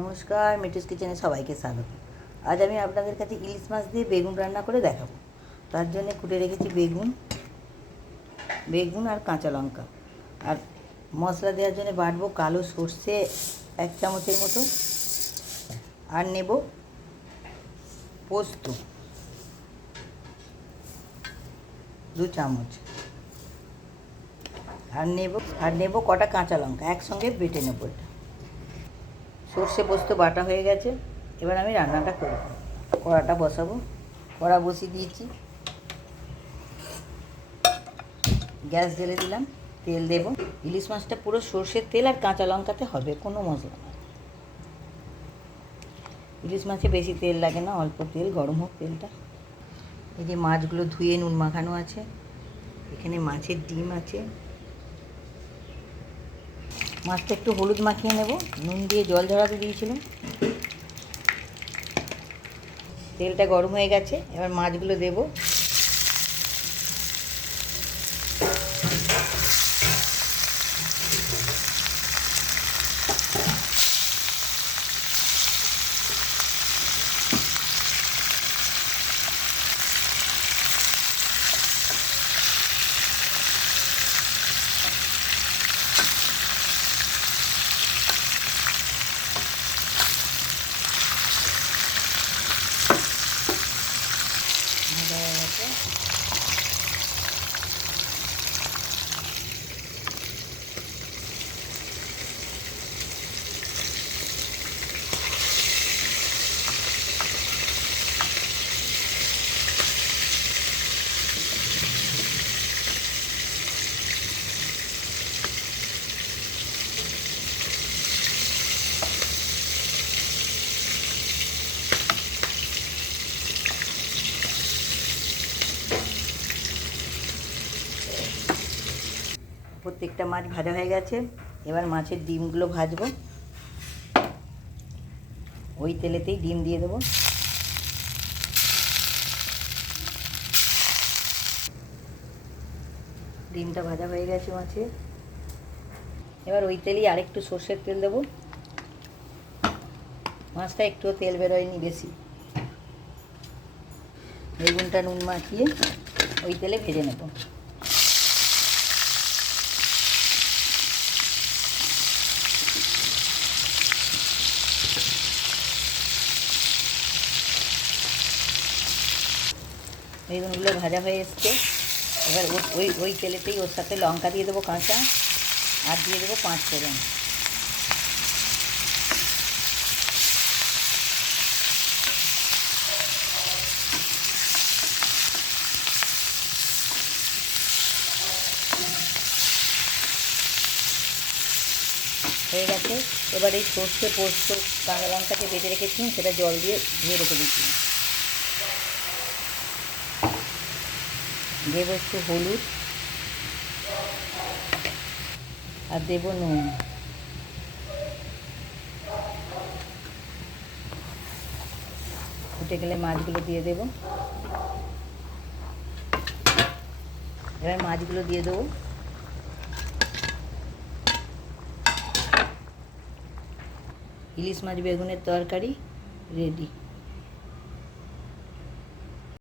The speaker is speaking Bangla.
নমস্কার মিটুস কিচেনে সবাইকে স্বাগত। আজ আমি আপনাদের কাছে ইলিশ মাছ দিয়ে বেগুন রান্না করে দেখাবো। তার জন্য কুটে রেখেছি বেগুন বেগুন আর কাঁচা লঙ্কা। আর মশলা দেওয়ার জন্য বাটবো কালো সর্ষে এক চামচের মতো। আর নেব পোস্ত, দু চামচ। আর নেব আর নেব কটা কাঁচা লঙ্কা, একসঙ্গে বেটে নেব এটা। সর্ষে পোস্ত বাটা হয়ে গেছে, এবার আমি রান্নাটা করব কড়াটা বসাবো, কড়া বসিয়ে দিয়েছি। গ্যাস জ্বেলে দিলাম, তেল দেব। ইলিশ মাছটা পুরো সর্ষের তেল আর কাঁচা লঙ্কাতে হবে, কোনো মশলা ইলিশ মাছে বেশি তেল লাগে না, অল্প তেল, গরম হোক তেলটা। এই যে মাছগুলো ধুয়ে নুন মাখানো আছে, এখানে মাছের ডিম আছে। মাছটা একটু হলুদ মাখিয়ে নেব। নুন দিয়ে জল ঝরাতে দিয়েছিলাম। তেলটা গরম হয়ে গেছে, এবার মাছগুলো দেব ভাজা হয়ে গেছে প্রত্যেকটা মাছ ভাজা হয়ে গেছে। এবার মাছের ডিমগুলো ভাজবো। ওই তেলেতেই ডিম দিয়ে দেবো। ডিমটা ভাজা হয়ে গেছে মাছের। এবার ওই তেলেই আরেকটু সর্ষের তেল দেবো। মাছটা একটুও তেল বেরোয়নি বেশি। বেগুনটা নুন মাখিয়ে ওই তেলে ভেজে নেব। বেগুনগুলো ভাজা হয়ে এসছে। এবার ওর ওই ওই তেলেতেই ওর সাথে লঙ্কা দিয়ে দেবো কাঁচা, আর দিয়ে দেবো পাঁচ ফোড়ন। হয়ে গেছে। এবার এই সর্ষে পোস্ত কাঁচা লঙ্কাকে বেটে রেখেছিলাম সেটা জল দিয়ে ধুয়ে রেখে দিচ্ছি। দেব একটু হলুদ আর দেব নুন। ফুটে গেলে মাছগুলো দিয়ে দেব। এবার মাছগুলো দিয়ে দেবো। ইলিশ মাছ, বেগুনের তরকারি রেডি